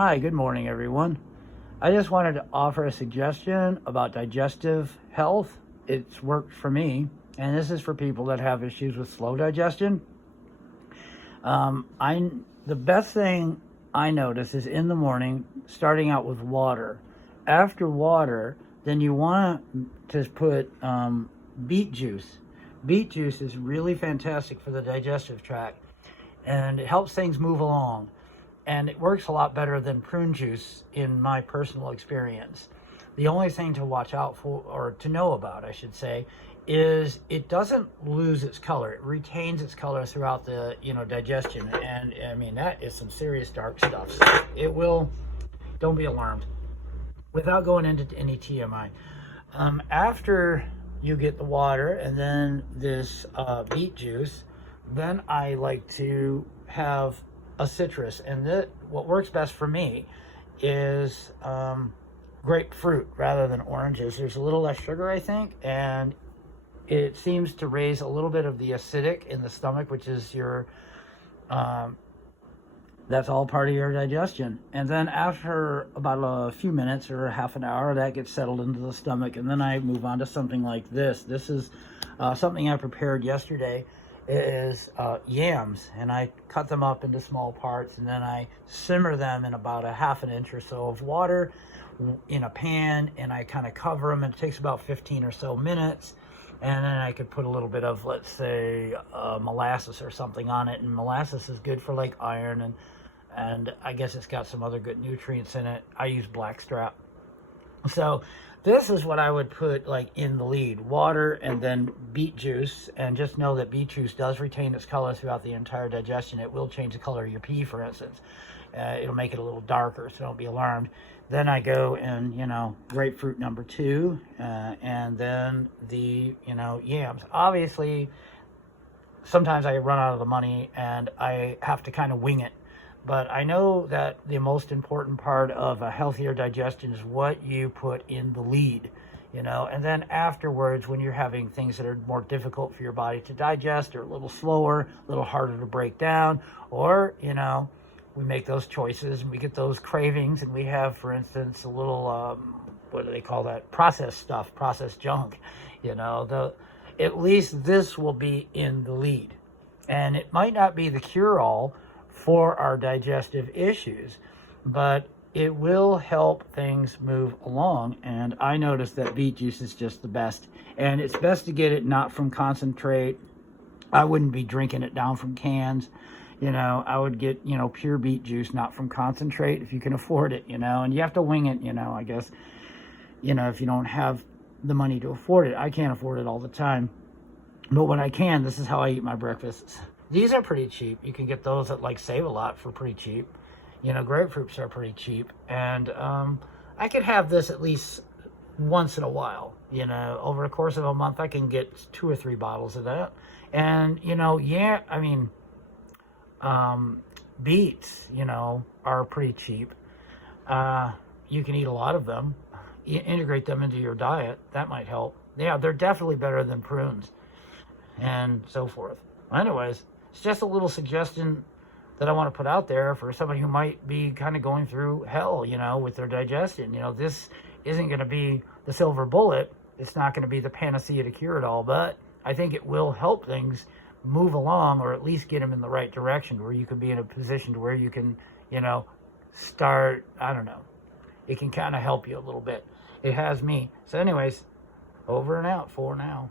Hi, good morning, everyone. I just wanted to offer a suggestion about digestive health. It's worked for me, and this is for people that have issues with slow digestion. The best thing I notice is in the morning, starting out with water. After water, then you want to put beet juice. Beet juice is really fantastic for the digestive tract, and it helps things move along. And it works a lot better than prune juice in my personal experience. The only thing to watch out for, or to know about, I should say, is it doesn't lose its color. It retains its color throughout the digestion. And I mean, that is some serious dark stuff. So it will, don't be alarmed. Without going into any TMI, after you get the water and then this beet juice, then I like to have a citrus, and what works best for me is grapefruit rather than oranges. There's a little less sugar, I think, and it seems to raise a little bit of the acidic in the stomach, which is your that's all part of your digestion. And then after about a few minutes or half an hour, that gets settled into the stomach, and then I move on to something like this. This is something I prepared yesterday. Is yams, and I cut them up into small parts, and then I simmer them in about a half an inch or so of water in a pan, and I kind of cover them, and it takes about 15 or so minutes. And then I could put a little bit of, let's say, molasses or something on it, and molasses is good for like iron, and I guess it's got some other good nutrients in it. I use blackstrap. So this is what I would put like in the lead: water and then beet juice. And just know that beet juice does retain its color throughout the entire digestion. It will change the color of your pee, for instance. It'll make it a little darker, so don't be alarmed. Then I go and grapefruit number 2, and then the yams. Obviously, sometimes I run out of the money and I have to kind of wing it. But I know that the most important part of a healthier digestion is what you put in the lead, and then afterwards, when you're having things that are more difficult for your body to digest, or a little slower, a little harder to break down, or, we make those choices and we get those cravings, and we have, for instance, a little, what do they call that? Processed stuff, processed junk, at least this will be in the lead. And it might not be the cure-all for our digestive issues, but it will help things move along. And I noticed that beet juice is just the best, and it's best to get it not from concentrate. I wouldn't be drinking it down from cans. I would get pure beet juice, not from concentrate, if you can afford it. And you have to wing it. I guess if you don't have the money to afford it. I can't afford it all the time, but when I can, this is how I eat my breakfasts. These are pretty cheap. You can get those at like Save a Lot for pretty cheap. Grapefruits are pretty cheap. And I could have this at least once in a while. Over the course of a month, I can get 2 or 3 bottles of that. And, beets, are pretty cheap. You can eat a lot of them. Integrate them into your diet. That might help. Yeah, they're definitely better than prunes and so forth. Anyways, it's just a little suggestion that I want to put out there for somebody who might be kind of going through hell, with their digestion. This isn't going to be the silver bullet. It's not going to be the panacea to cure it all, but I think it will help things move along, or at least get them in the right direction, where you can be in a position to where you can, start, I don't know. It can kind of help you a little bit. It has me. So anyways, over and out for now.